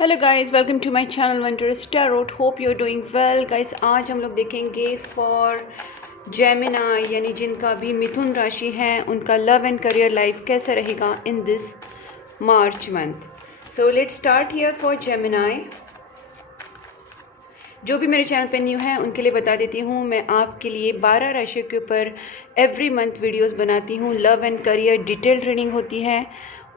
Hello guys, welcome to my channel wondrous tarot. Hope you are doing well guys. आज हम लोग देखेंगे for Gemini, यानी जिनका भी मिथुन राशि है, उनका लव एंड करियर लाइफ कैसा रहेगा इन this March month. So let's start here for Gemini. जो भी मेरे चैनल पे न्यू है उनके लिए बता देती हूँ, मैं आपके लिए 12 राशियों के ऊपर एवरी मंथ वीडियोस बनाती हूँ। Love and career detail reading होती है,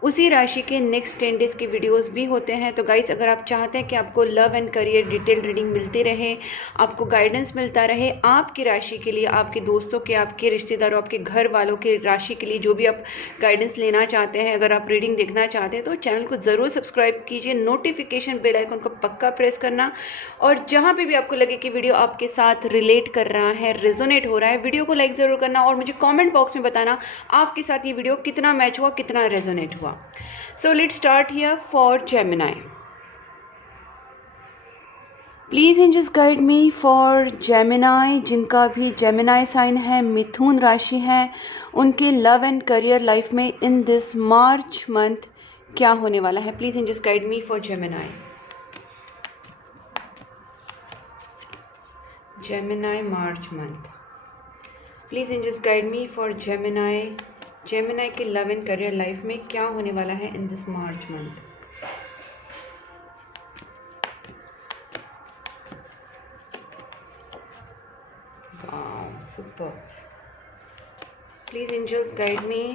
उसी राशि के नेक्स्ट 10 डेज़ के वीडियोस भी होते हैं। तो गाइस, अगर आप चाहते हैं कि आपको love and career detail reading मिलती रहे, आपको गाइडेंस मिलता रहे आपकी राशि के लिए, आपके दोस्तों के, आपके रिश्तेदारों, आपके घर वालों के राशि के लिए, जो भी आप गाइडेंस लेना चाहते हैं, अगर आप रीडिंग देखना चाहते हैं तो चैनल को ज़रूर सब्सक्राइब कीजिए, नोटिफिकेशन बेल आइकन को पक्का प्रेस करना। और जहाँ पे भी आपको लगे कि वीडियो आपके साथ रिलेट कर रहा है, रेजोनेट हो रहा है, वीडियो को लाइक ज़रूर करना और मुझे कमेंट बॉक्स में बताना आपके साथ ये वीडियो कितना मैच हुआ, कितना रेजोनेट हुआ। So let's start here for Gemini. Please angels guide me for Gemini, जिनका भी Gemini साइन है, मिथुन राशि है, उनके लव एंड करियर लाइफ में इन दिस मार्च मंथ क्या होने वाला है। Please angels guide me for Gemini. Gemini March month. Please angels guide me for Gemini. Gemini के लव एंड करियर लाइफ में क्या होने वाला है in this March month. Wow, super. Please angels guide me.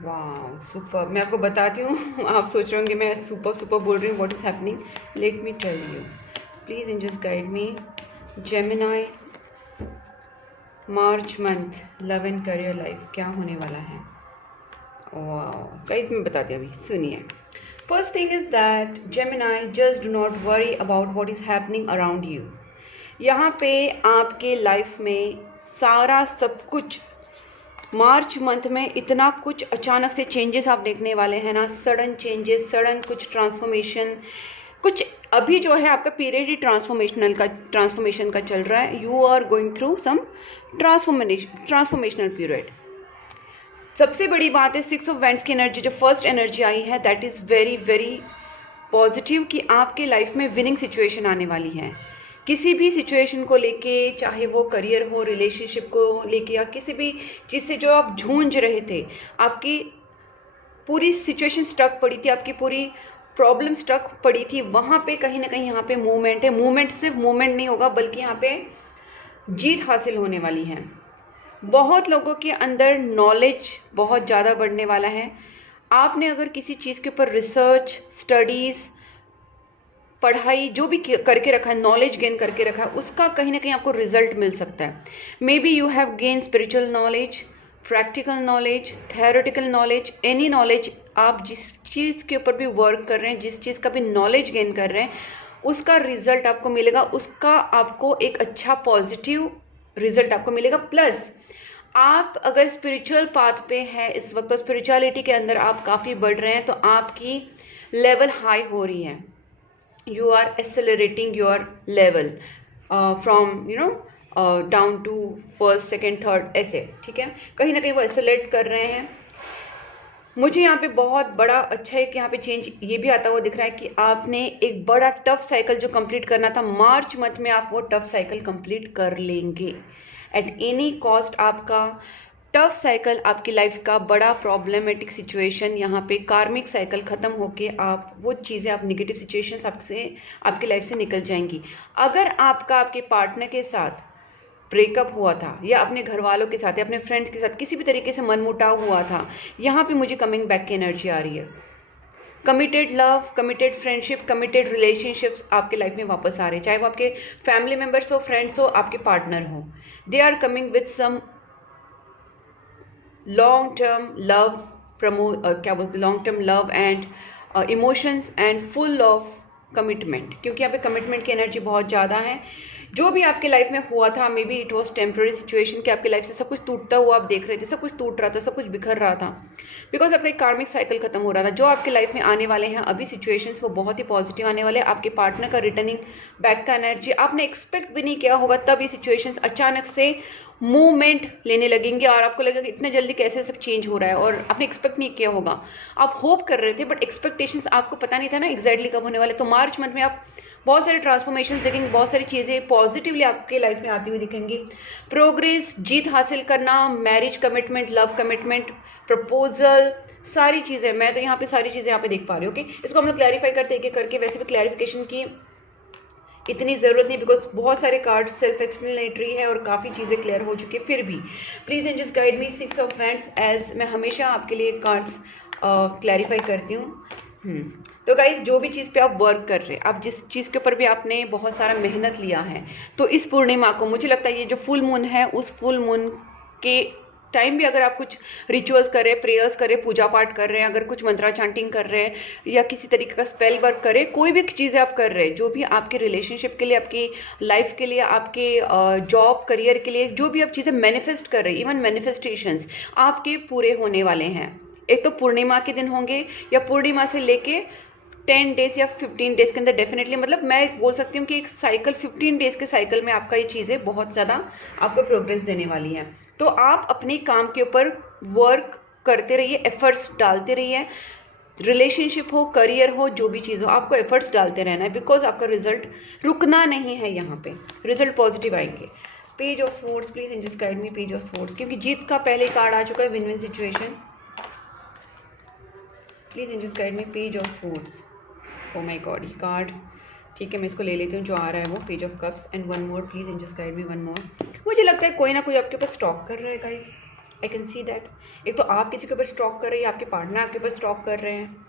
वाह, सुपर। मैं आपको बताती हूँ, आप सोच रहे होंगे मैं सुपर बोल रही हूँ, what is happening, let me tell you. Please angels guide me. Gemini March month love and career life क्या होने वाला है। वाह गाइस, मैं बताती हूँ, अभी सुनिए। First thing is that Gemini, just do not worry about what is happening around you. यहाँ पे आपके लाइफ में सारा सब कुछ मार्च मंथ में इतना कुछ अचानक से चेंजेस आप देखने वाले हैं ना, सडन चेंजेस, सडन कुछ ट्रांसफॉर्मेशन, कुछ अभी जो है आपका पीरियड ही ट्रांसफॉर्मेशन का चल रहा है। You are going through some transformational period. सबसे बड़ी बात है 6 ऑफ वैंड्स की एनर्जी, जो फर्स्ट एनर्जी आई है, that is very very positive कि आपके लाइफ में विनिंग सिचुएशन आने वाली है। किसी भी सिचुएशन को लेके, चाहे वो करियर हो, रिलेशनशिप को लेके, या किसी भी चीज़ से जो आप जूझ रहे थे, आपकी पूरी सिचुएशन स्टक पड़ी थी, आपकी पूरी प्रॉब्लम स्टक पड़ी थी, वहाँ पे कहीं ना कहीं यहाँ पे मूवमेंट है। मूवमेंट सिर्फ मूवमेंट नहीं होगा, बल्कि यहाँ पे जीत हासिल होने वाली है। बहुत लोगों के अंदर नॉलेज बहुत ज़्यादा बढ़ने वाला है। आपने अगर किसी चीज़ के ऊपर रिसर्च, स्टडीज़, पढ़ाई जो भी करके रखा है, नॉलेज गेन करके रखा है, उसका कहीं ना कहीं आपको रिजल्ट मिल सकता है। May be you have gain spiritual knowledge, practical knowledge, theoretical knowledge, any knowledge. आप जिस चीज़ के ऊपर भी वर्क कर रहे हैं, जिस चीज़ का भी नॉलेज गेन कर रहे हैं, उसका रिजल्ट आपको मिलेगा, उसका आपको एक अच्छा पॉजिटिव रिजल्ट आपको मिलेगा। प्लस आप अगर स्पिरिचुअल पाथ पे हैं इस वक्त, तो स्पिरिचुअलिटी के अंदर आप काफ़ी बढ़ रहे हैं, तो आपकी लेवल हाई हो रही है। you are accelerating your level from down to first, second, third, ऐसे, ठीक है, कहीं ना कहीं वो एक्सेलरेट कर रहे हैं। मुझे यहाँ पे बहुत बड़ा अच्छा है कि यहाँ पे चेंज ये भी आता हुआ दिख रहा है कि आपने एक बड़ा टफ साइकिल जो कंप्लीट करना था मार्च मंथ में, आप वो टफ साइकिल कंप्लीट कर लेंगे एट एनी कॉस्ट। आपका टफ साइकिल, आपकी लाइफ का बड़ा प्रॉब्लमेटिक सिचुएशन, यहाँ पे कार्मिक साइकिल खत्म होके आप वो चीज़ें, आप नेगेटिव सिचुएशंस आपकी लाइफ से निकल जाएंगी। अगर आपके पार्टनर के साथ ब्रेकअप हुआ था, या अपने घर वालों के साथ, या अपने फ्रेंड्स के साथ किसी भी तरीके से मनमुटाव हुआ था, यहाँ पे मुझे कमिंग बैक की एनर्जी आ रही है। Committed love, committed friendship, committed relationships आपके लाइफ में वापस आ रहे हैं, चाहे वो आपके फैमिली मेम्बर्स हो, फ्रेंड्स हो, आपके पार्टनर हो। They are coming with some long term love, क्या बोलते, long term love and emotions and full of commitment, क्योंकि यहाँ पे कमिटमेंट की एनर्जी बहुत ज़्यादा है। जो भी आपके लाइफ में हुआ था, may be it was temporary situation कि आपके लाइफ से सब कुछ टूटता हुआ आप देख रहे थे, सब कुछ टूट रहा था, सब कुछ बिखर रहा था, बिकॉज आपका एक कार्मिक साइकिल खत्म हो रहा था। जो आपके लाइफ में आने वाले हैं अभी सिचुएशंस, वो बहुत ही पॉजिटिव आने वाले हैं। आपके पार्टनर का रिटर्निंग बैक का एनर्जी आपने एक्सपेक्ट भी नहीं किया होगा, तब ये सिचुएशंस अचानक से मूवमेंट लेने लगेंगे और आपको लगेगा कि इतना जल्दी कैसे सब चेंज हो रहा है, और आपने एक्सपेक्ट नहीं किया होगा। आप होप कर रहे थे बट एक्सपेक्टेशंस आपको पता नहीं था ना एग्जैक्टली कब होने वाले। तो मार्च मंथ में आप बहुत सारे ट्रांसफॉर्मेशन देखेंगे, बहुत सारी चीज़ें पॉजिटिवली आपके लाइफ में आती हुई दिखेंगी। प्रोग्रेस, जीत हासिल करना, marriage commitment, love commitment, proposal, सारी चीज़ें, मैं तो यहाँ पे सारी चीज़ें यहाँ पे देख पा रही हूँ। ओके, इसको हम लोग क्लैरिफाई करते एक एक करके। वैसे भी क्लैरिफिकेशन की इतनी ज़रूरत नहीं, बिकॉज बहुत सारे कार्ड सेल्फ एक्सप्लेनेटरी है और काफ़ी चीज़ें क्लियर हो चुकी है। फिर भी please and just guide me 6 of hands, as मैं हमेशा आपके लिए कार्ड्स क्लैरिफाई करती हूँ। तो गाइज, जो भी चीज़ पे आप वर्क कर रहे हैं, आप जिस चीज़ के ऊपर भी आपने बहुत सारा मेहनत लिया है, तो इस पूर्णिमा को मुझे लगता है ये जो फुल मून है, उस फुल मून के टाइम भी अगर आप कुछ रिचुअल्स कर रहे हैं, प्रेयर्स कर रहे हैं, पूजा पाठ कर रहे हैं, अगर कुछ मंत्रा चांटिंग कर रहे हैं या किसी तरीके का स्पेल वर्क कर रहे हैं, कोई भी चीज़ें आप कर रहे हैं, जो भी आपके रिलेशनशिप के लिए, आपकी लाइफ के लिए, आपके जॉब करियर के लिए, जो भी आप चीज़ें मैनिफेस्ट कर रहे हैं, इवन मैनिफेस्टेशंस आपके पूरे होने वाले हैं। एक तो पूर्णिमा के दिन होंगे, या पूर्णिमा से लेके 10 डेज या 15 डेज के अंदर डेफिनेटली, मतलब मैं बोल सकती हूँ कि एक साइकिल 15 डेज के साइकिल में आपका ये चीज़ें बहुत ज़्यादा आपको प्रोग्रेस देने वाली हैं। तो आप अपने काम के ऊपर वर्क करते रहिए, एफर्ट्स डालते रहिए, रिलेशनशिप हो, करियर हो, जो भी चीज़ हो, आपको एफर्ट्स डालते रहना है, बिकॉज आपका रिजल्ट रुकना नहीं है, यहाँ पे रिजल्ट पॉजिटिव आएंगे। Page of swords, please in just guide me page of swords, क्योंकि जीत का पहले कार्ड आ चुका है, win win situation. Please in just guide me page of swords. Oh my God, ये कार्ड, ठीक है, मैं इसको ले लेती हूँ जो आ रहा है वो, page of cups and one more, please in just guide me one more. मुझे लगता है कोई ना कोई आपके ऊपर स्टॉक कर रहा है guys, I can see that. एक तो आप किसी के ऊपर स्टॉक कर रही है, आपके पार्टनर आपके ऊपर स्टॉक कर रहे हैं।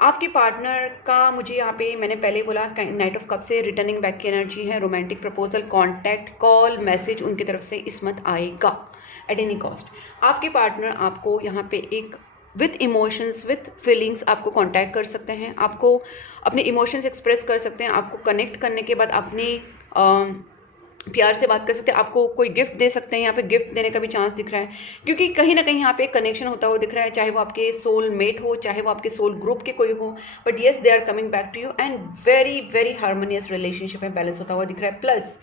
आपके पार्टनर का, मुझे यहाँ पे मैंने पहले बोला, नाइट ऑफ कप से रिटर्निंग बैक की एनर्जी है, romantic proposal, contact, call, message उनकी तरफ से इस मंथ आएगा एट एनी कॉस्ट। आपके पार्टनर आपको यहाँ पे एक विथ इमोशंस, विथ फीलिंग्स आपको कांटेक्ट कर सकते हैं, आपको अपने इमोशंस एक्सप्रेस कर सकते हैं, आपको कनेक्ट करने के बाद अपनी प्यार से बात कर सकते हैं, आपको कोई गिफ्ट दे सकते हैं, यहाँ पे गिफ्ट देने का भी चांस दिख रहा है, क्योंकि कहीं ना कहीं यहाँ पे कनेक्शन होता हुआ दिख रहा है, चाहे वो आपके सोल मेट हो, चाहे वो आपके सोल ग्रुप के कोई हो, but yes they are coming back to you and very very harmonious relationship में बैलेंस होता हुआ दिख रहा है। प्लस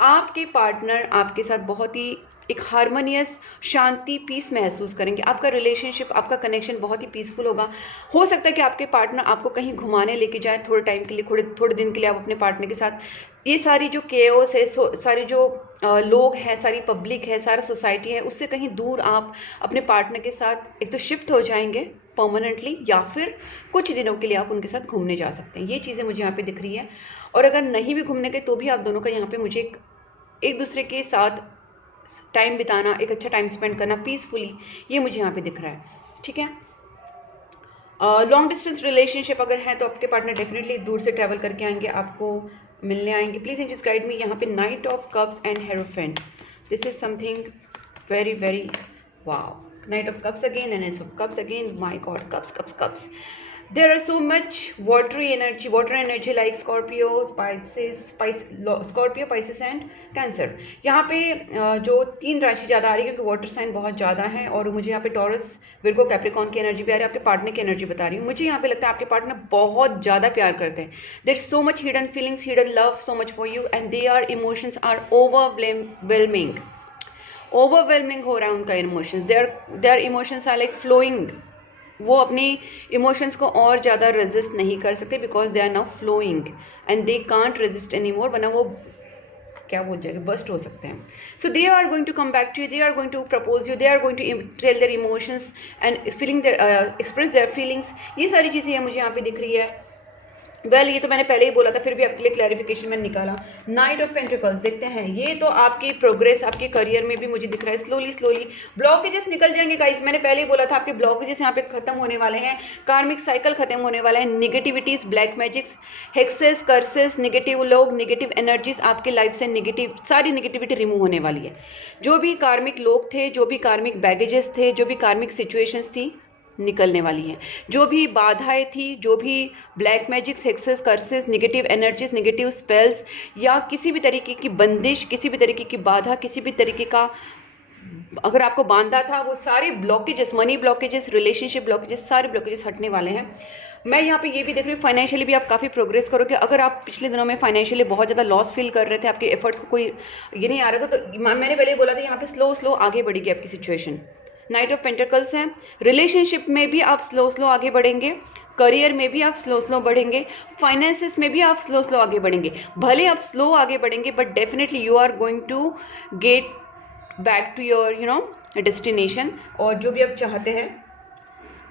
आपके पार्टनर आपके साथ बहुत ही एक हार्मोनियस, शांति, पीस महसूस करेंगे। आपका रिलेशनशिप, आपका कनेक्शन बहुत ही पीसफुल होगा। हो सकता है कि आपके पार्टनर आपको कहीं घुमाने लेके जाए थोड़े टाइम के लिए, थोड़े दिन के लिए आप अपने पार्टनर के साथ, ये सारी जो केओस है, सारी जो लोग हैं, सारी पब्लिक है, सारा सोसाइटी है, उससे कहीं दूर आप अपने पार्टनर के साथ एक तो शिफ्ट हो जाएंगे परमानेंटली, या फिर कुछ दिनों के लिए आप उनके साथ घूमने जा सकते हैं। ये चीज़ें मुझे यहाँ पे दिख रही है। और अगर नहीं भी घूमने गए तो भी आप दोनों का यहाँ पे मुझे एक दूसरे के साथ टाइम बिताना, एक अच्छा टाइम स्पेंड करना पीसफुली, ये मुझे यहाँ पे दिख रहा है। ठीक है, लॉन्ग डिस्टेंस रिलेशनशिप अगर है तो आपके पार्टनर डेफिनेटली दूर से ट्रैवल करके आएंगे, आपको मिलने आएंगे। प्लीज इन जस्ट गाइड मी यहाँ पे night of cups and hierophant, this is something very very wow. Night of cups again and S of cups again, my God, cups cups cups. There are so much water energy like Scorpio, Pisces and Cancer. यहाँ पे जो 3 राशि ज़्यादा आ रही है, क्योंकि water sign बहुत ज़्यादा है, और मुझे यहाँ पे टॉरस, विर्गो, कैप्रिकॉर्न की एनर्जी भी आ रही है। आपके पार्टनर की एनर्जी बता रही हूँ। मुझे यहाँ पे लगता है आपके पार्टनर बहुत ज़्यादा प्यार करते हैं। There is so much hidden feelings, hidden love so much for you, and their emotions are overwhelming हो रहा है उनका emotions. Their emotions are like flowing. वो अपनी इमोशंस को और ज़्यादा रेजिस्ट नहीं कर सकते, because they are now flowing and they can't resist anymore, वरना वो क्या बोल जाएगा, बस्ट हो सकते हैं। So they are going to come back to you, they are going to propose you, they are going to tell their emotions and feeling there, express their feelings. ये सारी चीज़ें मुझे यहाँ पे दिख रही है। ये तो मैंने पहले ही बोला था, फिर भी आपके लिए क्लैरिफिकेशन मैंने निकाला। नाइट ऑफ पेंटिकल्स देखते हैं, ये तो आपकी प्रोग्रेस, आपके करियर में भी मुझे दिख रहा है। स्लोली ब्लॉकेजेस निकल जाएंगे गाइस, मैंने पहले ही बोला था आपके ब्लॉकेजेस यहाँ पे खत्म होने वाले हैं, कार्मिक साइकिल खत्म होने वाला है। Negativities, black magics, hexes, curses, negative लोग, निगेटिव एनर्जीज आपके लाइफ से सारी निगेटिविटी रिमूव होने वाली है। जो भी कार्मिक लोग थे, जो भी कार्मिक बैगेजेस थे, जो भी कार्मिक सिचुएशंस थी, निकलने वाली हैं। जो भी बाधाएं थी, जो भी black magic, hexes, curses, negative energies, negative spells या किसी भी तरीके की बंदिश, किसी भी तरीके की बाधा, किसी भी तरीके का अगर आपको बांधा था, वो सारे blockages, money blockages, relationship blockages, सारे ब्लॉकेजेस हटने वाले हैं। मैं यहाँ पे ये भी देख रही हूँ फाइनेंशियली भी आप काफ़ी प्रोग्रेस करोगे। अगर आप पिछले दिनों में फाइनेंशियली बहुत ज़्यादा लॉस फील कर रहे थे, आपके एफर्ट्स को कोई ये नहीं आ रहा था, तो मैंने पहले बोला था यहाँ पे स्लो स्लो आगे बढ़ेगी आपकी सिचुएशन। नाइट ऑफ पेंटिकल्स है, रिलेशनशिप में भी आप स्लो स्लो आगे बढ़ेंगे, करियर में भी आप स्लो स्लो बढ़ेंगे, फाइनेंसिस में भी आप स्लो स्लो आगे बढ़ेंगे। भले आप स्लो आगे बढ़ेंगे but definitely you are going to get back to your destination, और जो भी आप चाहते हैं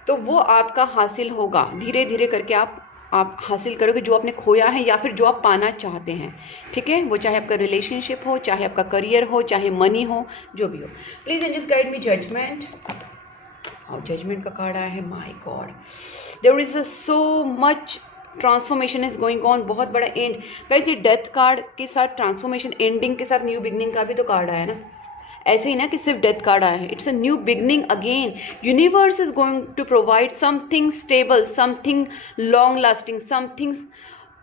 तो वो आपका हासिल होगा। धीरे धीरे करके आप हासिल करोगे जो आपने खोया है या फिर जो आप पाना चाहते हैं। ठीक है, वो चाहे आपका रिलेशनशिप हो, चाहे आपका करियर हो, चाहे मनी हो, जो भी हो। Please angels guide me judgement. और जजमेंट का कार्ड आया है, my god, there is so much transformation is going on. बहुत बड़ा एंड गाइस, ये डेथ कार्ड के साथ ट्रांसफॉर्मेशन, एंडिंग के साथ न्यू बिगनिंग का भी तो कार्ड आया ना। ऐसे ही ना कि सिर्फ डेथ कार्ड आया है, it's a new beginning again. Universe is going to provide something stable, something long lasting, something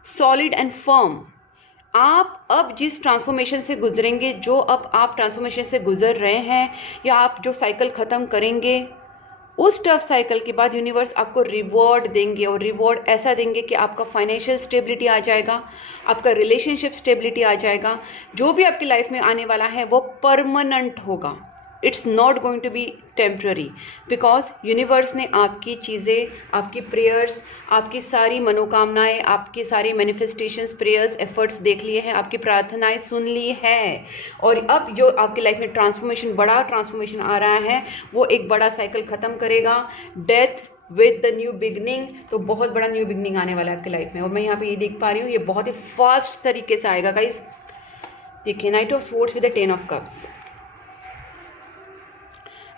solid and firm. आप अब जिस ट्रांसफॉर्मेशन से गुजरेंगे, जो अब आप ट्रांसफॉर्मेशन से गुजर रहे हैं, या आप जो साइकिल ख़त्म करेंगे, उस टफ साइकिल के बाद यूनिवर्स आपको रिवॉर्ड देंगे, और रिवॉर्ड ऐसा देंगे कि आपका फाइनेंशियल स्टेबिलिटी आ जाएगा, आपका रिलेशनशिप स्टेबिलिटी आ जाएगा। जो भी आपकी लाइफ में आने वाला है वो परमानेंट होगा। It's not going to be temporary, because universe ने आपकी चीज़ें, आपकी प्रेयर्स, आपकी सारी मनोकामनाएं, आपके सारे मैनिफेस्टेशंस, प्रेयर्स, एफर्ट्स देख लिए हैं, आपकी प्रार्थनाएं सुन ली है। और अब जो आपकी लाइफ में ट्रांसफॉर्मेशन, बड़ा ट्रांसफॉर्मेशन आ रहा है, वो एक बड़ा साइकिल ख़त्म करेगा, death with the new beginning. तो बहुत बड़ा न्यू बिगनिंग आने वाला है आपकी लाइफ में। और मैं यहाँ पे ये देख पा रही हूँ, ये बहुत ही फास्ट तरीके से आएगा गाइस। देखिए, night of swords with the 10 of cups.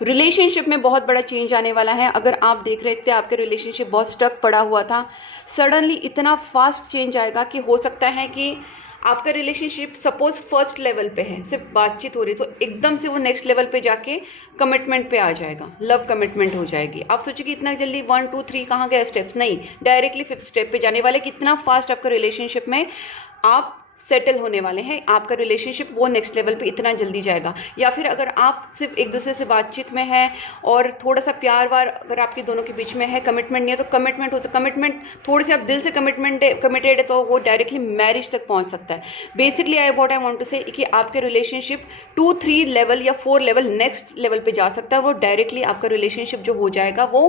Relationship में बहुत बड़ा चेंज आने वाला है। अगर आप देख रहे थे आपके रिलेशनशिप बहुत स्टक पड़ा हुआ था, सडनली इतना फास्ट चेंज आएगा कि हो सकता है कि आपका रिलेशनशिप सपोज फर्स्ट लेवल पे है, सिर्फ बातचीत हो रही, तो एकदम से वो नेक्स्ट लेवल पे जाके कमिटमेंट पे आ जाएगा, लव कमिटमेंट हो जाएगी। आप सोचिए कि इतना जल्दी 1 2 3 कहाँ गए स्टेप्स, नहीं, डायरेक्टली 5th स्टेप पे जाने वाले। कितना फास्ट आपका रिलेशनशिप में आप सेटल होने वाले हैं, आपका रिलेशनशिप वो नेक्स्ट लेवल पे इतना जल्दी जाएगा। या फिर अगर आप सिर्फ एक दूसरे से बातचीत में है और थोड़ा सा प्यार वार अगर आपके दोनों के बीच में है, कमिटमेंट नहीं है, तो कमिटमेंट हो सकता, कमिटमेंट थोड़े से आप दिल से कमिटेड है तो वो डायरेक्टली मैरिज तक पहुंच सकता है। बेसिकली आई वांट टू से कि आपके रिलेशनशिप 2 3 लेवल या 4 लेवल नेक्स्ट लेवल पे जा सकता है। वो डायरेक्टली आपका रिलेशनशिप जो हो जाएगा वो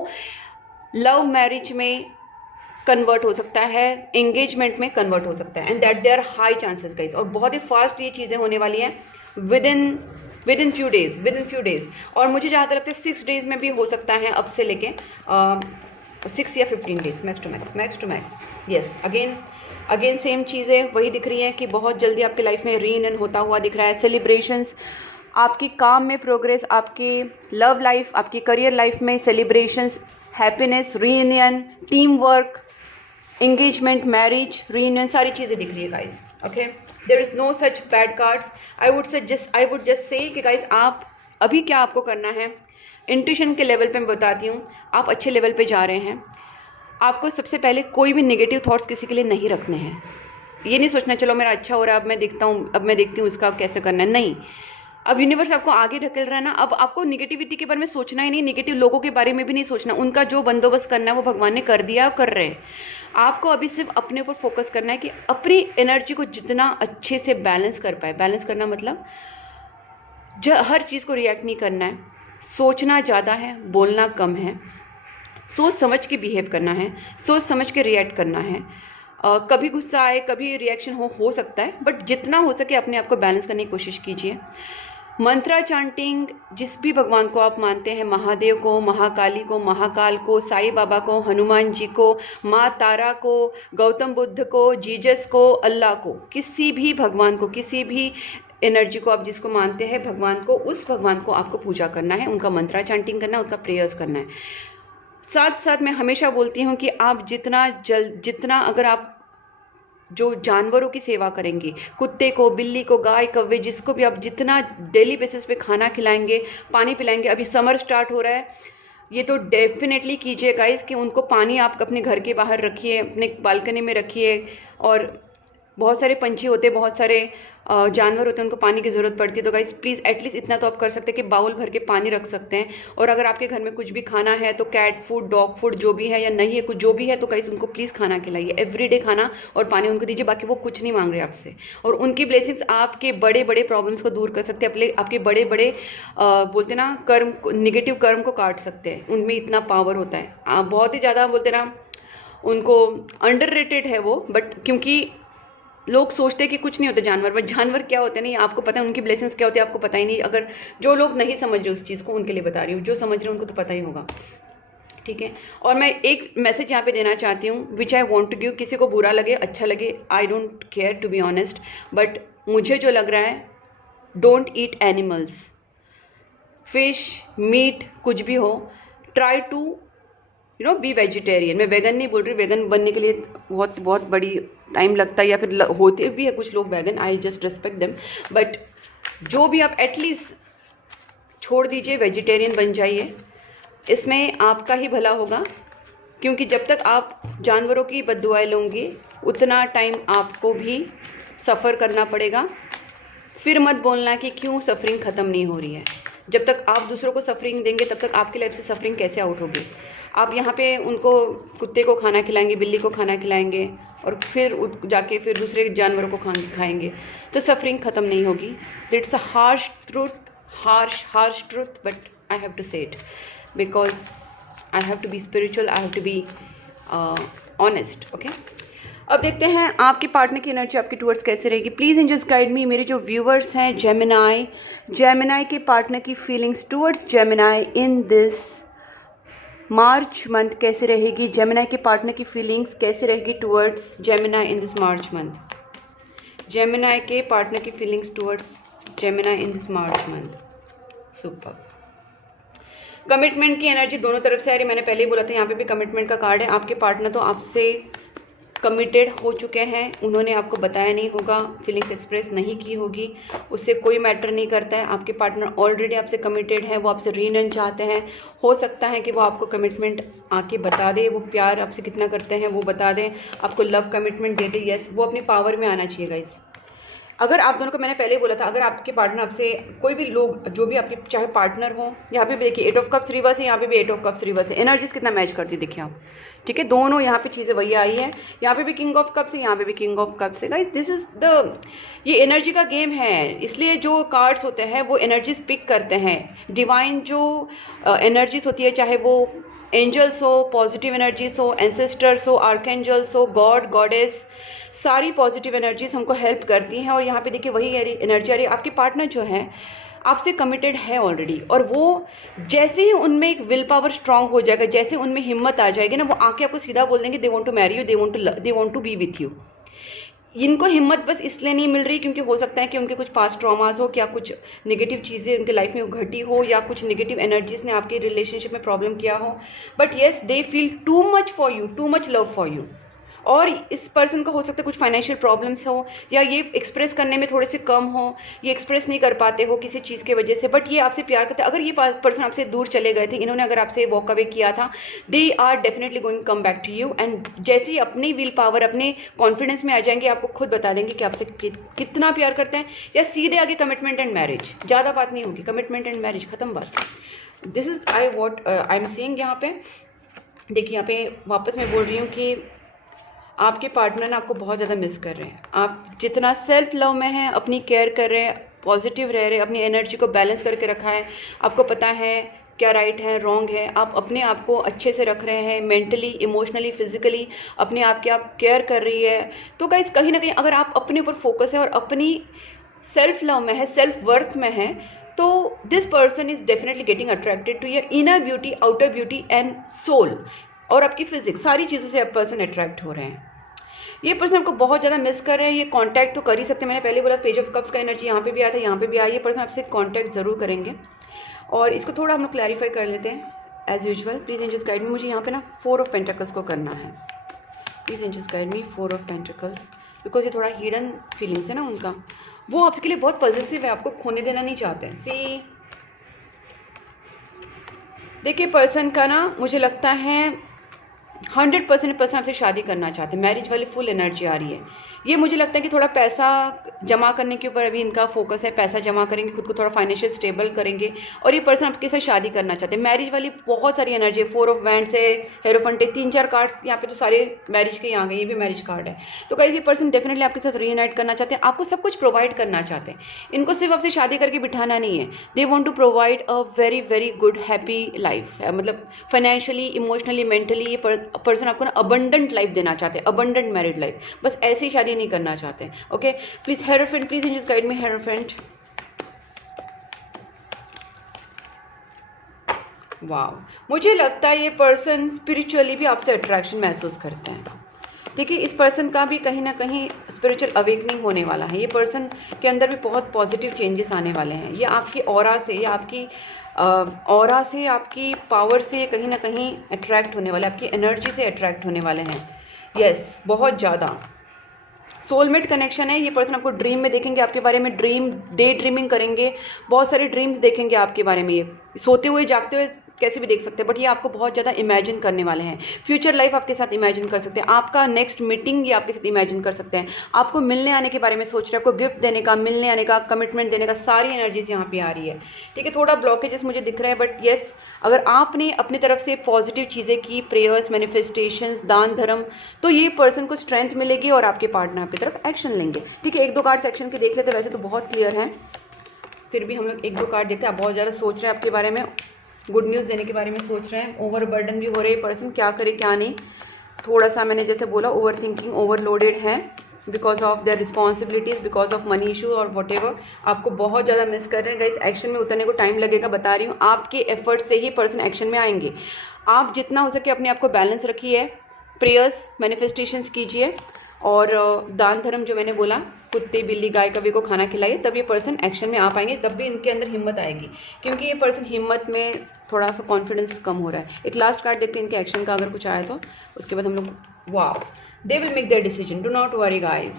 लव मैरिज में कन्वर्ट हो सकता है, एंगेजमेंट में कन्वर्ट हो सकता है, and that there high chances guys. और बहुत ही फास्ट ये चीज़ें होने वाली हैं विद इन फ्यू डेज। और मुझे जहाँ तक लगता है 6 डेज में भी हो सकता है, अब से लेके 6 या 15 days max to max. Yes, again same चीज़ें वही दिख रही हैं कि बहुत जल्दी आपके लाइफ में रीयूनियन होता हुआ दिख रहा है। सेलिब्रेशंस, आपकी काम में प्रोग्रेस, आपकी लव लाइफ, आपकी करियर लाइफ में celebrations, happiness, reunion, team work, engagement, marriage, reunion, सारी चीज़ें दिख रही है guys. Okay, there is no such bad cards. I would just say कि गाइज आप अभी क्या आपको करना है, इंट्यूशन के लेवल पे मैं बताती हूँ, आप अच्छे लेवल पे जा रहे हैं। आपको सबसे पहले कोई भी नेगेटिव थॉट्स किसी के लिए नहीं रखने हैं। ये नहीं सोचना चलो मेरा अच्छा हो रहा है, अब मैं देखती हूँ इसका कैसे करना है, नहीं। अब यूनिवर्स आपको आगे ढकेल रहा है ना, अब आपको निगेटिविटी के बारे में सोचना ही नहीं, नेगेटिव लोगों के बारे में भी नहीं सोचना, उनका जो बंदोबस्त करना है वो भगवान ने कर दिया, कर रहे हैं। आपको अभी सिर्फ अपने ऊपर फोकस करना है कि अपनी एनर्जी को जितना अच्छे से बैलेंस कर पाए। बैलेंस करना मतलब हर चीज़ को रिएक्ट नहीं करना है, सोचना ज़्यादा है, बोलना कम है, सोच समझ के बिहेव करना है, सोच समझ के रिएक्ट करना है। कभी गुस्सा आए, कभी रिएक्शन हो सकता है, बट जितना हो सके अपने आप को बैलेंस करने की कोशिश कीजिए। मंत्रा चांटिंग, जिस भी भगवान को आप मानते हैं, महादेव को, महाकाली को, महाकाल को, साईं बाबा को, हनुमान जी को, माँ तारा को, गौतम बुद्ध को, जीसस को, अल्लाह को, किसी भी भगवान को, किसी भी एनर्जी को आप जिसको मानते हैं भगवान को, उस भगवान को आपको पूजा करना है, उनका मंत्रा चांटिंग करना है, उनका प्रेयर्स करना है। साथ साथ मैं हमेशा बोलती हूँ कि आप जितना अगर आप जो जानवरों की सेवा करेंगे, कुत्ते को, बिल्ली को, गाय, कौवे, जिसको भी आप जितना डेली बेसिस पे खाना खिलाएंगे, पानी पिलाएंगे। अभी समर स्टार्ट हो रहा है, ये तो डेफिनेटली कीजिए गाइस कि उनको पानी आप अपने घर के बाहर रखिए, अपने बालकनी में रखिए। और बहुत सारे पंछी होते हैं, बहुत सारे जानवर होते हैं, उनको पानी की ज़रूरत पड़ती है। तो गाइस प्लीज़ एटलीस्ट इतना तो आप कर सकते हैं कि बाउल भर के पानी रख सकते हैं। और अगर आपके घर में कुछ भी खाना है तो कैट फूड, डॉग फूड जो भी है या नहीं है, कुछ जो भी है, तो गाइस उनको प्लीज़ खाना खिलाइए, एवरीडे खाना और पानी उनको दीजिए। बाकी वो कुछ नहीं मांग रहे आपसे, और उनकी ब्लेसिंग्स आपके बड़े बड़े प्रॉब्लम्स को दूर कर सकते हैं, आपके बड़े बड़े बोलते ना कर्म, निगेटिव कर्म को काट सकते हैं। उनमें इतना पावर होता है। आप बहुत ही ज़्यादा बोलते ना उनको अंडररेटेड है वो, बट क्योंकि लोग सोचते हैं कि कुछ नहीं होता जानवर, बट जानवर क्या होते हैं नहीं आपको पता है, उनकी ब्लेसिंग्स क्या होती है आपको पता ही नहीं। अगर जो लोग नहीं समझ रहे उस चीज़ को, उनके लिए बता रही हूँ, जो समझ रहे हैं उनको तो पता ही होगा, ठीक है। और मैं एक मैसेज यहाँ पे देना चाहती हूँ, which I want to give. किसी को बुरा लगे अच्छा लगे, I don't care to be honest, but मुझे जो लग रहा है, don't eat animals, fish, meat, कुछ भी हो, ट्राई टू बी वेजिटेरियन। मैं वेगन नहीं बोल रही, वेगन बनने के लिए बहुत बहुत बड़ी टाइम लगता है, या फिर होते भी है कुछ लोग vegan, I just respect them, but जो भी आप एटलीस्ट छोड़ दीजिए, वेजिटेरियन बन जाइए। इसमें आपका ही भला होगा, क्योंकि जब तक आप जानवरों की बद्दुआएं लोगे उतना टाइम आपको भी सफ़र करना पड़ेगा। फिर मत बोलना कि क्यों सफरिंग ख़त्म नहीं हो रही है। जब तक आप दूसरों को सफरिंग देंगे तब तक आपकी लाइफ से सफरिंग कैसे आउट होगी। आप यहाँ पे उनको, कुत्ते को खाना खिलाएंगे, बिल्ली को खाना खिलाएंगे, और फिर जाके फिर दूसरे जानवरों को खाएंगे, तो सफरिंग ख़त्म नहीं होगी। It's a harsh truth, harsh truth, but I have to say it because I have to be spiritual, I have to be honest, okay. अब देखते हैं आपके पार्टनर की एनर्जी आपके टूवर्ड्स कैसे रहेगी। Please angels guide me. मेरे जो व्यूवर्स हैं जेमिनाई के पार्टनर की feelings towards Gemini in this March month कैसे रहेगी। जेमिनाई के पार्टनर की फीलिंग्स कैसे रहेगी towards Gemini in this March month. Gemini के पार्टनर की feelings towards Gemini in this March month. Super. Commitment की एनर्जी दोनों तरफ से आ रही। मैंने पहले ही बोला था, यहाँ पे भी कमिटमेंट का कार्ड है। आपके पार्टनर तो आपसे कमिटेड हो चुके हैं, उन्होंने आपको बताया नहीं होगा, फीलिंग्स एक्सप्रेस नहीं की होगी, उससे कोई मैटर नहीं करता है। आपके पार्टनर ऑलरेडी आपसे कमिटेड है, वो आपसे रीयूनियन चाहते हैं। हो सकता है कि वो आपको कमिटमेंट आके बता दे, वो प्यार आपसे कितना करते हैं वो बता दें, आपको लव कमिटमेंट दे दे। यस, वो अपनी पावर में आना चाहिए गाइस। अगर आप दोनों को, मैंने पहले बोला था, अगर आपके पार्टनर आपसे, कोई भी लोग जो भी आपके चाहे पार्टनर हो, यहाँ पे भी देखिए 8 ऑफ कप्स रिवर्स है, यहाँ पे भी 8 ऑफ कप्स रिवर्स है। एनर्जीज कितना मैच करती है देखिए आप, ठीक है। दोनों यहाँ पे चीज़ें वही आई है, यहाँ पे भी किंग ऑफ कप्स है, यहाँ पे भी किंग ऑफ कप्स है गाइस। दिस इज द, ये एनर्जी का गेम है, इसलिए जो कार्ड्स होते हैं वो एनर्जीज पिक करते हैं। डिवाइन जो एनर्जीज होती है, चाहे वो एंजल्स हो, पॉजिटिव एनर्जीज हो, एंसेस्टर्स हो, आर्कएंजल्स हो, गॉड गॉडेस, सारी पॉजिटिव एनर्जीज हमको हेल्प करती हैं। और यहाँ पे देखिए वही एनर्जी आ रही है। आपके पार्टनर जो है आपसे कमिटेड है ऑलरेडी, और वो जैसे ही उनमें एक विल पावर स्ट्रांग हो जाएगा, जैसे उनमें हिम्मत आ जाएगी ना, वो आके आपको सीधा बोल देंगे they want to marry you, they want to be with you. इनको हिम्मत बस इसलिए नहीं मिल रही क्योंकि हो सकता है कि उनके कुछ पास्ट ट्रॉमास हो, क्या कुछ नेगेटिव चीज़ें उनके लाइफ में घटी हो, या कुछ नेगेटिव एनर्जीज ने आपके रिलेशनशिप में प्रॉब्लम किया हो। But yes, they feel too much for you, too much love for you. और इस पर्सन को हो सकता है कुछ फाइनेंशियल प्रॉब्लम्स हो, या ये एक्सप्रेस करने में थोड़े से कम हो, ये एक्सप्रेस नहीं कर पाते हो किसी चीज़ की वजह से, बट ये आपसे प्यार करते हैं। अगर ये पर्सन आपसे दूर चले गए थे, इन्होंने अगर आपसे वॉक अवे किया था, they are definitely going come back to you. And जैसे ही अपनी विल पावर, अपने कॉन्फिडेंस में आ जाएंगे, आपको खुद बता देंगे कि आपसे कितना प्यार करते हैं, या सीधे आगे कमिटमेंट एंड मैरिज। ज़्यादा बात नहीं होगी, कमिटमेंट एंड मैरिज, खत्म बात। This is I am seeing. यहाँ पे देखिए, यहाँ पे वापस मैं बोल रही हूँ कि आपके पार्टनर ना आपको बहुत ज़्यादा मिस कर रहे हैं। आप जितना सेल्फ लव में हैं, अपनी केयर कर रहे हैं, पॉजिटिव रह रहे हैं, अपनी एनर्जी को बैलेंस करके रखा है, आपको पता है क्या राइट है रॉन्ग है, आप अपने आप को अच्छे से रख रहे हैं, मेंटली, इमोशनली, फिजिकली अपने आप की आप केयर कर रही है। तो गाइस, कहीं ना कहीं अगर आप अपने ऊपर फोकस है और अपनी सेल्फ लव में है, सेल्फ वर्थ में है, तो this person is definitely getting attracted to your inner beauty, outer beauty and soul, और आपकी फिजिक्स, सारी चीज़ों से आप पर्सन अट्रैक्ट हो रहे हैं। ये पर्सन आपको बहुत ज़्यादा मिस कर रहे हैं। ये कांटेक्ट तो कर ही सकते हैं, मैंने पहले बोला पेज ऑफ कप्स का एनर्जी यहाँ पे भी आया था, यहाँ पे भी आया। ये पर्सन आपसे कांटेक्ट ज़रूर करेंगे, और इसको थोड़ा हम लोग क्लैरिफाई कर लेते हैं as usual. Please angels guide me. मुझे यहाँ पे ना 4 ऑफ पेंटिकल्स को करना है। Please angels guide me 4 of pentacles, because ये थोड़ा हिडन फीलिंग्स है ना उनका, वो आपके लिए बहुत पॉजिटिव है, आपको खोने देना नहीं चाहते हैं। सी देखिए पर्सन का ना मुझे लगता है 100% पर्सन आपसे शादी करना चाहते हैं, मैरिज वाली फुल एनर्जी आ रही है। ये मुझे लगता है कि थोड़ा पैसा जमा करने के ऊपर अभी इनका फोकस है, पैसा जमा करेंगे, खुद को थोड़ा फाइनेंशियल स्टेबल करेंगे और ये पर्सन आपके साथ शादी करना चाहते हैं। मैरिज वाली बहुत सारी एनर्जी है, 4 ऑफ वैंड्स है, हेरोफेंट है, 3-4 कार्ड यहाँ पे तो सारे मैरिज के यहाँ गए, ये भी मैरिज कार्ड है। तो कहीं ये पर्सन डेफिनेटली आपके साथ रीयूनाइट करना चाहते हैं, आपको सब कुछ प्रोवाइड करना चाहते हैं। इनको सिर्फ आपसे शादी करके बिठाना नहीं है, they want to provide a very very good happy life, मतलब फाइनेंशियली, इमोशनली, मेंटली ये पर्सन आपको ना अबंडेंट लाइफ देना चाहते हैं, अबंडेंट मैरिड लाइफ, बस ऐसी शादी नहीं करना चाहते। Okay please hierophant, please in just guide me hierophant. वाह, मुझे लगता है ये पर्सन स्पिरिचुअली भी आपसे अट्रैक्शन महसूस करते हैं। देखिए इस पर्सन का भी कहीं ना कहीं स्पिरिचुअल अवेकनिंग होने वाला है, ये पर्सन के अंदर भी बहुत पॉजिटिव चेंजेस आने वाले हैं। ये आपकी ऑरा से या आपकी ऑरा से, आपकी पावर से कहीं ना कहीं अट्रैक्ट होने वाले, आपकी एनर्जी से अट्रैक्ट होने वाले हैं। यस, बहुत ज़्यादा सोलमेट कनेक्शन है। ये पर्सन आपको ड्रीम में देखेंगे, आपके बारे में डे ड्रीमिंग करेंगे, बहुत सारे ड्रीम्स देखेंगे आपके बारे में। ये सोते हुए जागते हुए कैसे भी देख सकते हैं, बट ये आपको बहुत ज़्यादा इमेजिन करने वाले हैं। फ्यूचर लाइफ आपके साथ इमेजिन कर सकते हैं, आपका नेक्स्ट मीटिंग ये आपके साथ इमेजिन कर सकते हैं, आपको मिलने आने के बारे में सोच रहे हैं, आपको गिफ्ट देने का, मिलने आने का, कमिटमेंट देने का, सारी एनर्जीज यहाँ पे आ रही है। ठीक है, थोड़ा ब्लॉकेजेस मुझे दिख रहे हैं, बट येस अगर आपने अपनी तरफ से पॉजिटिव चीज़ें की, प्रेयर्स, मैनिफेस्टेशंस, दान धर्म, तो ये पर्सन को स्ट्रेंथ मिलेगी और आपके पार्टनर आपकी तरफ एक्शन लेंगे। ठीक है, 1-2 कार्ड सेक्शन के देख लेते, वैसे तो बहुत क्लियर है, फिर भी हम लोग 1-2 कार्ड देखते हैं। आप बहुत ज़्यादा सोच रहे हैं आपके बारे में, गुड न्यूज़ देने के बारे में सोच रहे हैं, ओवर बर्डन भी हो रहे हैं पर्सन, क्या करे क्या नहीं, थोड़ा सा मैंने जैसे बोला ओवर थिंकिंग, ओवरलोडेड है because of the responsibilities, because of money issue और वट एवर, आपको बहुत ज़्यादा मिस कर रहे हैं गाइस। एक्शन में उतरने को टाइम लगेगा, बता रही हूँ, आपके एफर्ट से ही पर्सन एक्शन में आएंगे। आप जितना हो सके अपने आप को बैलेंस रखिए, प्रेयर्स, मैनिफेस्टेशंस कीजिए और दान धर्म जो मैंने बोला, कुत्ते बिल्ली गाय कभी को खाना खिलाइए, तब ये पर्सन एक्शन में आ पाएंगे, तब भी इनके अंदर हिम्मत आएगी, क्योंकि ये पर्सन हिम्मत में थोड़ा सा कॉन्फिडेंस कम हो रहा है। एक लास्ट कार्ड देखते हैं इनके एक्शन का, अगर कुछ आया तो उसके बाद हम लोग, वाह, they will make their decision, do not worry guys.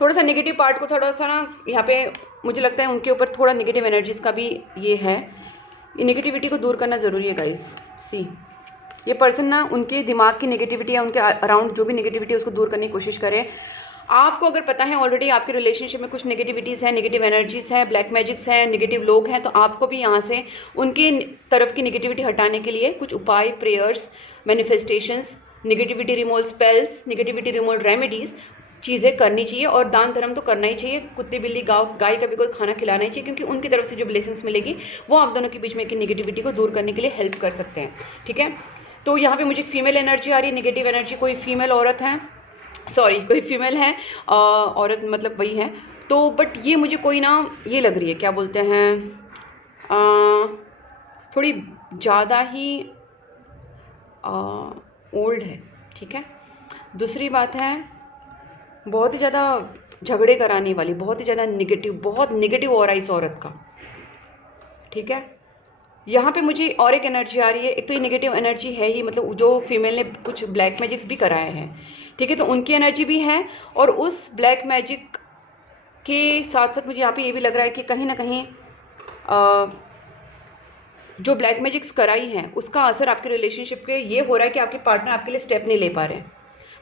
थोड़ा सा नेगेटिव पार्ट को थोड़ा सा ना यहाँ पे मुझे लगता है उनके ऊपर थोड़ा नेगेटिव एनर्जीज का भी ये है, ये नेगेटिविटी को दूर करना ज़रूरी है गाइज। सी ये पर्सन ना उनके दिमाग की नेगेटिविटी या उनके अराउंड जो भी नेगेटिविटी है उसको दूर करने की कोशिश करें। आपको अगर पता है ऑलरेडी आपके रिलेशनशिप में कुछ नेगेटिविटीज़ हैं, नेगेटिव एनर्जीज हैं, ब्लैक मैजिक्स हैं, नेगेटिव लोग हैं, तो आपको भी यहाँ से उनकी तरफ की नेगेटिविटी हटाने के लिए कुछ उपाय, prayers, manifestations, negativity removal spells, negativity removal remedies चीज़ें करनी चाहिए और दान धर्म तो करना ही चाहिए। कुत्ते बिल्ली गाय का भी कोई खाना खिलाना ही चाहिए, क्योंकि उनकी तरफ से जो ब्लेसिंग्स मिलेगी वो आप दोनों के बीच में की नेगेटिविटी को दूर करने के लिए हेल्प कर सकते हैं। ठीक है, तो यहाँ पे मुझे फीमेल एनर्जी आ रही है, नेगेटिव एनर्जी, कोई फीमेल औरत है, सॉरी कोई फीमेल है, औरत मतलब वही है, तो बट ये मुझे कोई ना ये लग रही है, क्या बोलते हैं, थोड़ी ज़्यादा ही ओल्ड है। ठीक है, दूसरी बात है बहुत ही ज़्यादा झगड़े कराने वाली, बहुत ही ज़्यादा नेगेटिव, बहुत नेगेटिव हो रहा है इस औरत का। ठीक है, यहाँ पे मुझे और एक एनर्जी आ रही है, एक तो ये नेगेटिव एनर्जी है ही, मतलब जो फीमेल ने कुछ ब्लैक मैजिक्स भी कराए हैं, ठीक है, तो उनकी एनर्जी भी है, और उस ब्लैक मैजिक के साथ साथ मुझे यहाँ पे ये भी लग रहा है कि कहीं ना कहीं जो ब्लैक मैजिक्स कराई हैं उसका असर आपके रिलेशनशिप पे ये हो रहा है कि आपके पार्टनर आपके लिए स्टेप नहीं ले पा रहे हैं,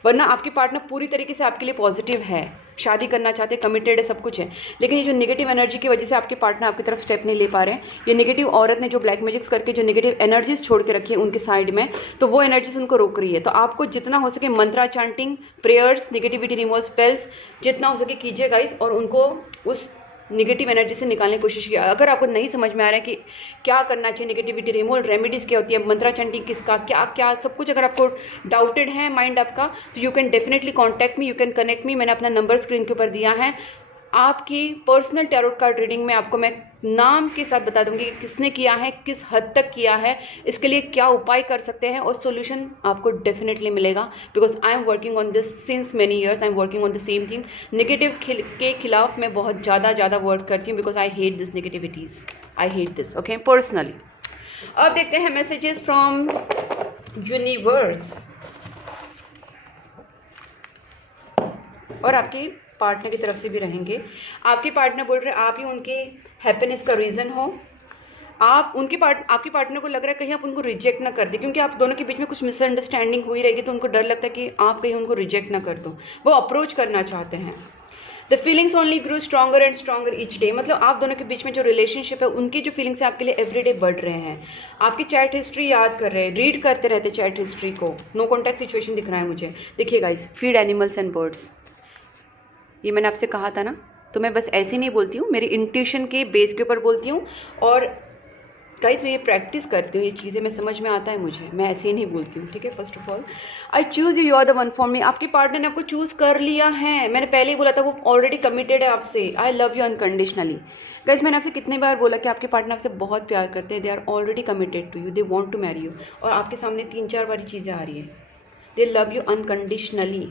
वरना आपके पार्टनर पूरी तरीके से आपके लिए पॉजिटिव है, शादी करना चाहते, कमिटेड है, सब कुछ है, लेकिन ये जो नेगेटिव एनर्जी की वजह से आपके पार्टनर आपकी तरफ स्टेप नहीं ले पा रहे हैं। ये नेगेटिव औरत ने जो ब्लैक मैजिक्स करके जो नेगेटिव एनर्जीज छोड़ के रखी है उनके साइड में, तो वो एनर्जीज उनको रोक रही है। तो आपको जितना हो सके mantra chanting, prayers, negativity removal spells जितना हो सके कीजिए गाइस, और उनको उस नेगेटिव एनर्जी से निकालने की कोशिश किया। अगर आपको नहीं समझ में आ रहा है कि क्या करना चाहिए, नेगेटिविटी रिमूवल रेमेडीज़ क्या होती है, मंत्रा चंटिंग किसका, क्या क्या सब कुछ, अगर आपको डाउटेड है माइंड आपका, तो you can definitely contact me, you can connect me. मैंने अपना नंबर स्क्रीन के ऊपर दिया है। आपकी पर्सनल टैरोट कार्ड रीडिंग में आपको मैं नाम के साथ बता दूंगी कि किसने किया है, किस हद तक किया है, इसके लिए क्या उपाय कर सकते हैं, और सॉल्यूशन आपको डेफिनेटली मिलेगा, because I am working on this since many years, I am working on the same thing. Negative के खिलाफ मैं बहुत ज़्यादा वर्क करती हूँ, because I hate this negativities, I hate this, okay, personally. अब देखते हैं मैसेजेस फ्रॉम यूनिवर्स, और आपकी पार्टनर की तरफ से भी रहेंगे। आपके पार्टनर बोल रहे हैं आप ही उनके हैप्पीनेस का रीज़न हो, आप आपके पार्टनर को लग रहा है कहीं आप उनको रिजेक्ट ना कर दें, क्योंकि आप दोनों के बीच में कुछ मिसअंडरस्टैंडिंग हुई रहेगी तो उनको डर लगता है कि आप कहीं उनको रिजेक्ट ना कर दो, वो अप्रोच करना चाहते हैं। The feelings only grow stronger and stronger each day, मतलब आप दोनों के बीच में जो रिलेशनशिप है उनकी जो फीलिंग्स है आपके लिए एवरीडे बढ़ रहे हैं। आपकी चैट हिस्ट्री याद कर रहे हैं, रीड करते रहते चैट हिस्ट्री को। नो कॉन्टैक्ट सिचुएशन दिख रहा है मुझे। देखिए guys, feed animals and birds, ये मैंने आपसे कहा था ना, तो मैं बस ऐसे नहीं बोलती हूँ, मेरी इंट्यूशन के बेस के ऊपर बोलती हूँ। और गाइस मैं ये प्रैक्टिस करती हूँ, ये चीज़ें मैं समझ में आता है मुझे, मैं ऐसे ही नहीं बोलती हूँ, ठीक है। First of all I choose you, are the one for me. आपके पार्टनर ने आपको चूज़ कर लिया है, मैंने पहले ही बोला था, वो ऑलरेडी कमिटेड है आपसे। I love you unconditionally. Guys मैंने आपसे कितनी बार बोला कि आपके पार्टनर आपसे बहुत प्यार करते हैं, they are already committed to you, they want to marry you. और आपके सामने 3-4 बारी चीज़ें आ रही है, दे लव यू अनकंडीशनली।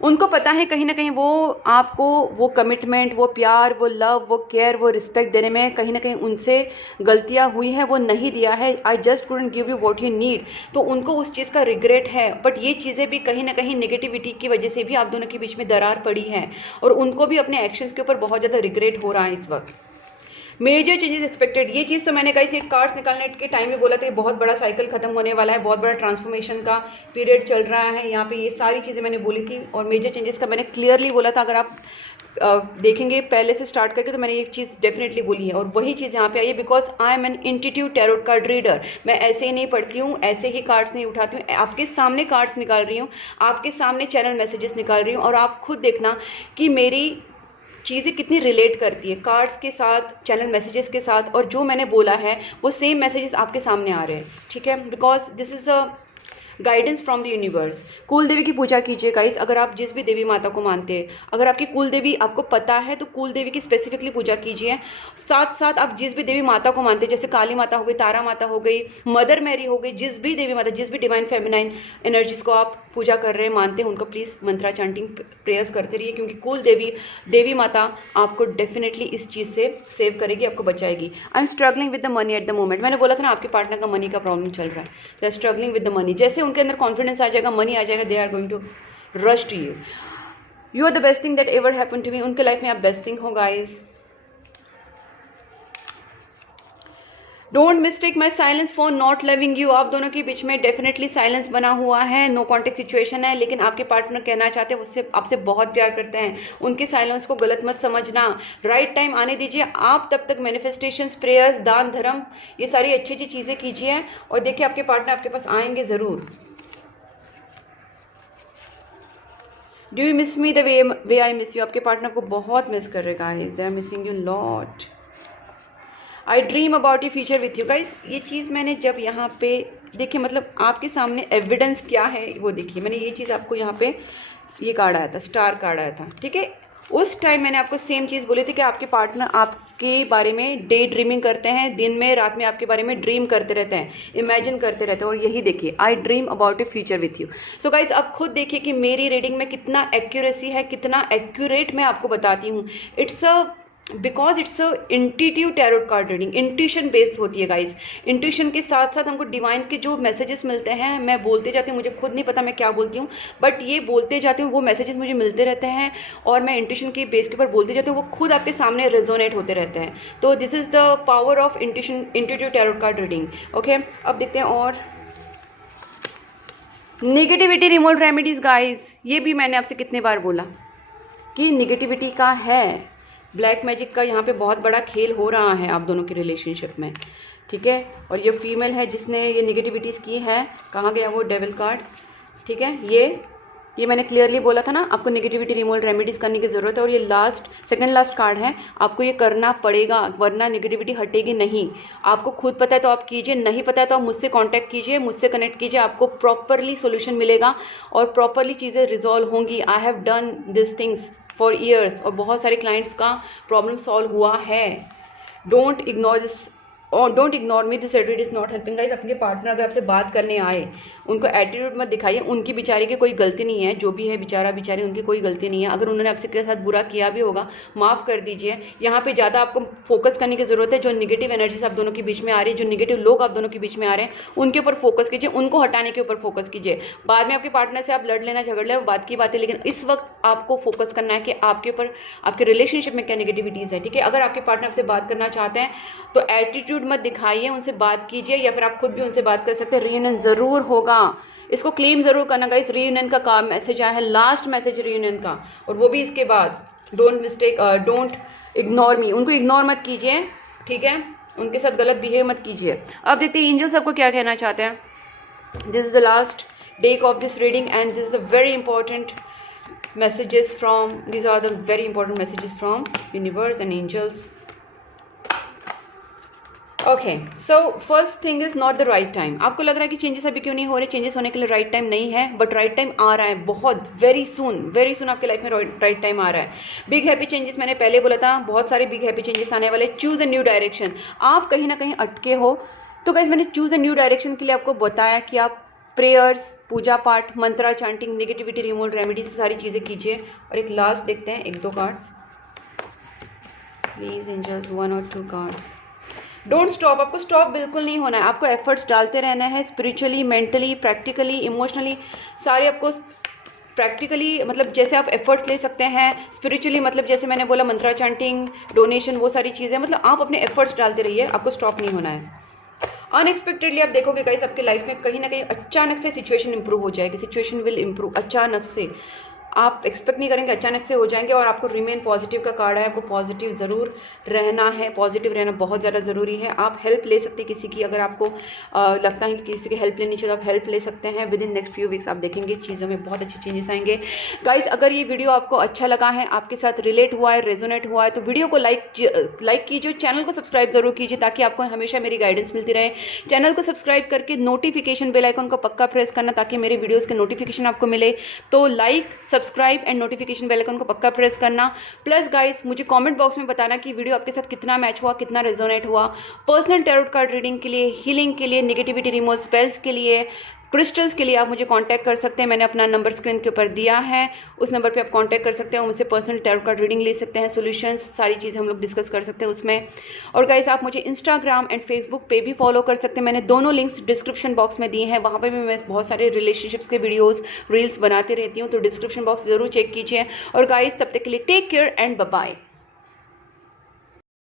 उनको पता है कहीं ना कहीं वो आपको वो कमिटमेंट, वो प्यार, वो लव, वो केयर, वो रिस्पेक्ट देने में कहीं ना कहीं उनसे गलतियां हुई हैं, वो नहीं दिया है। I just couldn't give you what you need, तो उनको उस चीज़ का रिग्रेट है। बट ये चीज़ें भी कहीं ना कहीं नेगेटिविटी की वजह से भी आप दोनों के बीच में दरार पड़ी है, और उनको भी अपने एक्शंस के ऊपर बहुत ज़्यादा रिग्रेट हो रहा है इस वक्त। मेजर चेंजेस एक्सपेक्टेड, ये चीज़ तो मैंने गाइस ये कार्ड्स निकालने के टाइम में बोला था, ये बहुत बड़ा साइकिल खत्म होने वाला है, बहुत बड़ा ट्रांसफॉर्मेशन का पीरियड चल रहा है यहाँ पे। ये सारी चीज़ें मैंने बोली थी, और मेजर चेंजेस का मैंने क्लियरली बोला था। अगर आप देखेंगे पहले से स्टार्ट करके तो मैंने एक चीज़ डेफिनेटली बोली है, और वही चीज़ यहाँ पे आई है। Because I am an intuitive tarot card reader, मैं ऐसे ही नहीं पढ़ती हूँ, ऐसे ही कार्ड्स नहीं उठाती हूँ, आपके सामने कार्ड्स निकाल रही हूँ, आपके सामने चैनल मैसेजेस निकाल रही हूँ, और आप खुद देखना कि मेरी चीज़ें कितनी रिलेट करती है कार्ड्स के साथ, चैनल मैसेजेस के साथ, और जो मैंने बोला है वो सेम मैसेजेस आपके सामने आ रहे हैं, ठीक है। Because this is a guidance from the universe. कुल देवी की पूजा कीजिए गाइस, अगर आप जिस भी देवी माता को मानते हैं, अगर आपकी कुल देवी आपको पता है तो कुल देवी की स्पेसिफिकली पूजा कीजिए। साथ साथ आप जिस भी देवी माता को मानते हैं, जैसे काली माता हो गई, तारा माता हो गई, मदर मैरी हो गई, जिस भी देवी माता, जिस भी डिवाइन फेमिनाइन एनर्जीज को आप पूजा कर रहे हैं, मानते हैं, उनको प्लीज़ मंत्रा चांटिंग प्रेयर्स करते रहिए, क्योंकि कुल देवी माता आपको डेफिनेटली इस चीज़ से सेव करेगी, आपको बचाएगी। I am struggling with the money at the moment, मैंने बोला था ना आपके पार्टनर का मनी का प्रॉब्लम चल रहा है, they are struggling with the money. जैसे उनके अंदर कॉन्फिडेंस आ जाएगा, मनी आ जाएगा, they are going to rush to you. You are the best thing that ever happen to me, उनके लाइफ में आप बेस्ट थिंग हो guys. Don't mistake my silence for not loving you, आप दोनों के बीच में डेफिनेटली साइलेंस बना हुआ है, नो कॉन्टेक्ट सिचुएशन है, लेकिन आपके पार्टनर कहना चाहते हैं उससे आपसे बहुत प्यार करते हैं, उनके साइलेंस को गलत मत समझना, राइट टाइम आने दीजिए। आप तब तक मैनिफेस्टेशंस, प्रेयर्स, दान धर्म, ये सारी अच्छी अच्छी चीज़ें कीजिए, और देखिए आपके पार्टनर आपके पास आएंगे ज़रूर। Do you miss me the way I miss you, आपके पार्टनर को बहुत मिस कर रहे guys, they are missing you lot. I dream about you future with you guys, ये चीज़ मैंने जब यहाँ पे देखिए, मतलब आपके सामने एविडेंस क्या है वो देखिए, मैंने ये चीज़ आपको यहाँ पे ये कार्ड आया था, स्टार कार्ड आया था, ठीक है। उस टाइम मैंने आपको सेम चीज़ बोली थी कि आपके पार्टनर आपके बारे में डे ड्रीमिंग करते हैं, दिन में रात में आपके बारे में ड्रीम करते रहते हैं, इमेजिन करते रहते हैं, और यही देखिए आई dream about A future with you. So guys अब खुद देखिए कि मेरी रीडिंग में कितना एक्यूरेसी है, कितना एक्यूरेट मैं आपको बताती हूँ। It's a because it's a intuitive tarot card reading, intuition based होती है गाइस। इंट्यूशन के साथ साथ हमको डिवाइन के जो मैसेजेस मिलते हैं, मैं बोलते जाती हूँ, मुझे खुद नहीं पता मैं क्या बोलती हूँ, बट ये बोलते जाती हूँ, वो मैसेजेस मुझे मिलते रहते हैं, और मैं इंट्यूशन के बेस के ऊपर बोलते जाती हूँ, वो खुद आपके सामने रेजोनेट होते रहते हैं। तो this is the power of intuitive tarot card reading. Okay, अब देखते हैं और निगेटिविटी रिमूवल रेमेडीज गाइज, ये भी मैंने आपसे कितने बार बोला कि निगेटिविटी का है, ब्लैक मैजिक का यहाँ पे बहुत बड़ा खेल हो रहा है आप दोनों की रिलेशनशिप में, ठीक है। और ये फीमेल है जिसने ये निगेटिविटीज़ की है, कहाँ गया वो डेविल कार्ड, ठीक है। ये मैंने क्लियरली बोला था ना, आपको निगेटिविटी रिमूवल रेमेडीज़ करने की ज़रूरत है, और ये सेकंड लास्ट कार्ड है, आपको ये करना पड़ेगा, वरना निगेटिविटी हटेगी नहीं। आपको खुद पता है तो आप कीजिए, नहीं पता है तो आप मुझसे कांटेक्ट कीजिए, मुझसे कनेक्ट कीजिए, आपको प्रॉपरली सोल्यूशन मिलेगा और प्रॉपरली चीज़ें रिजॉल्व होंगी। I have done this things for years, और बहुत सारे क्लाइंट्स का प्रॉब्लम सॉल्व हुआ है। Don't ignore this don't ignore me, this attitude is not helping. Guys अपने पार्टनर अगर आपसे बात करने आए, उनको एटीट्यूड मत दिखाइए। उनकी बेचारी की कोई गलती नहीं है, जो भी है बेचारा बेचारी, उनकी कोई गलती नहीं है। अगर उन्होंने आपसे के साथ बुरा किया भी होगा, माफ़ कर दीजिए। यहाँ पे ज़्यादा आपको फोकस करने की ज़रूरत है। जो निगेटिव एनर्जीज आप दोनों के बीच में आ रही है, जो निगेटिव लोग आप दोनों के बीच में आ रहे हैं, उनके ऊपर फोकस कीजिए, उनको हटाने के ऊपर फोकस कीजिए। बाद में आपके पार्टनर से आप लड़ लेना, झगड़ लेना, बात की बात है, लेकिन इस वक्त आपको फोकस करना है कि आपके ऊपर, आपके रिलेशनशिप में क्या नेगेटिविटीज़ है, ठीक है। अगर आपके पार्टनर से बात करना चाहते हैं तो एटीट्यूड मत दिखाइए, उनसे बात कीजिए, या फिर आप खुद भी उनसे बात कर सकते हैं। रियूनियन ज़रूर होगा, इसको क्लेम ज़रूर करना गाइस। रियूनियन का काम मैसेज आया है, लास्ट मैसेज रियूनियन का, और वो भी इसके बाद। डोंट इग्नोर मी, उनको इग्नोर मत कीजिए, ठीक है। उनके साथ गलत बिहेव मत कीजिए। अब देखते हैं एंजल्स आपको क्या कहना चाहते हैं। This is the last day of this reading and this is a very important messages from, these are the very important messages from universe and angels. Okay, so first thing is not the right time. आपको लग रहा है कि changes अभी क्यों नहीं हो रहे, चेंजेस होने के लिए राइट टाइम नहीं है, बट राइट टाइम आ रहा है बहुत, वेरी सुन आपके लाइफ में राइट टाइम आ रहा है। बिग हैप्पी चेंजेस मैंने पहले बोला था, बहुत सारे बिग हैप्पी चेंजेस आने वाले। Choose a new direction. आप कहीं ना कहीं अटके हो, तो गाइस मैंने चूज अ न्यू डायरेक्शन के लिए आपको बताया कि आप प्रेयर्स, पूजा पाठ, मंत्रा चांटिंग, नेगेटिविटी रिमूवल रेमेडीज, सारी चीज़ें कीजिए। और एक लास्ट देखते हैं, 1-2 कार्ड्स प्लीज एंजल्स, 1 और 2 कार्ड्स। डोंट स्टॉप, आपको स्टॉप बिल्कुल नहीं होना है, आपको एफर्ट्स डालते रहना है। स्पिरिचुअली, मेंटली, प्रैक्टिकली, इमोशनली, सारे आपको प्रैक्टिकली, मतलब जैसे आप एफर्ट्स ले सकते हैं। स्पिरिचुअली मतलब जैसे मैंने बोला मंत्रा चांटिंग, डोनेशन, वो सारी चीज़ें, मतलब आप अपने एफर्ट्स डालते रहिए, आपको स्टॉप नहीं होना है। अनएक्सपेक्टेडली आप देखोगे गाइस आपके लाइफ में कहीं ना कहीं अचानक से सिचुएशन इंप्रूव हो जाएगी। सिचुएशन विल इंप्रूव अचानक से, आप एक्सपेक्ट नहीं करेंगे, अचानक से हो जाएंगे। और आपको रिमेन पॉजिटिव का कार्ड है, आपको पॉजिटिव ज़रूर रहना है, पॉजिटिव रहना बहुत ज़्यादा ज़रूरी है। आप हेल्प ले सकते हैं किसी की, अगर आपको लगता है कि किसी की हेल्प लेनी चाहिए, आप हेल्प ले सकते हैं। With in next few weeks आप देखेंगे चीज़ों में बहुत अच्छे चेंजेस आएंगे। गाइस अगर ये वीडियो आपको अच्छा लगा है, आपके साथ रिलेट हुआ है, रेजोनेट हुआ है, तो वीडियो को लाइक कीजिए, चैनल को सब्सक्राइब जरूर कीजिए, ताकि आपको हमेशा मेरी गाइडेंस मिलती रहे। चैनल को सब्सक्राइब करके नोटिफिकेशन बेल आइकन को पक्का प्रेस करना, ताकि मेरे वीडियोज़ के नोटिफिकेशन आपको मिले। तो like, subscribe and notification bell icon को पक्का प्रेस करना। प्लस गाइस मुझे कमेंट बॉक्स में बताना कि वीडियो आपके साथ कितना मैच हुआ, कितना रेजोनेट हुआ। पर्सनल टैरोट कार्ड रीडिंग के लिए, हीलिंग के लिए, नेगेटिविटी रिमूवल स्पेल्स के लिए, क्रिस्टल्स के लिए आप मुझे कांटेक्ट कर सकते हैं। मैंने अपना नंबर स्क्रीन के ऊपर दिया है, उस नंबर पे आप कांटेक्ट कर सकते हैं, मुझसे पर्सनल टैरोट कार्ड रीडिंग ले सकते हैं, सॉल्यूशंस, सारी चीज़ें हम लोग डिस्कस कर सकते हैं उसमें। और गाइस आप मुझे इंस्टाग्राम एंड फेसबुक पे भी फॉलो कर सकते हैं, मैंने दोनों लिंक्स डिस्क्रिप्शन बॉक्स में दिए हैं। वहाँ पर भी मैं बहुत सारे रिलेशनशिप्स के वीडियोज़, रील्स बनाते रहती हूँ, तो डिस्क्रिप्शन बॉक्स ज़रूर चेक कीजिए। और गाइस तब तक के लिए take care and bye bye.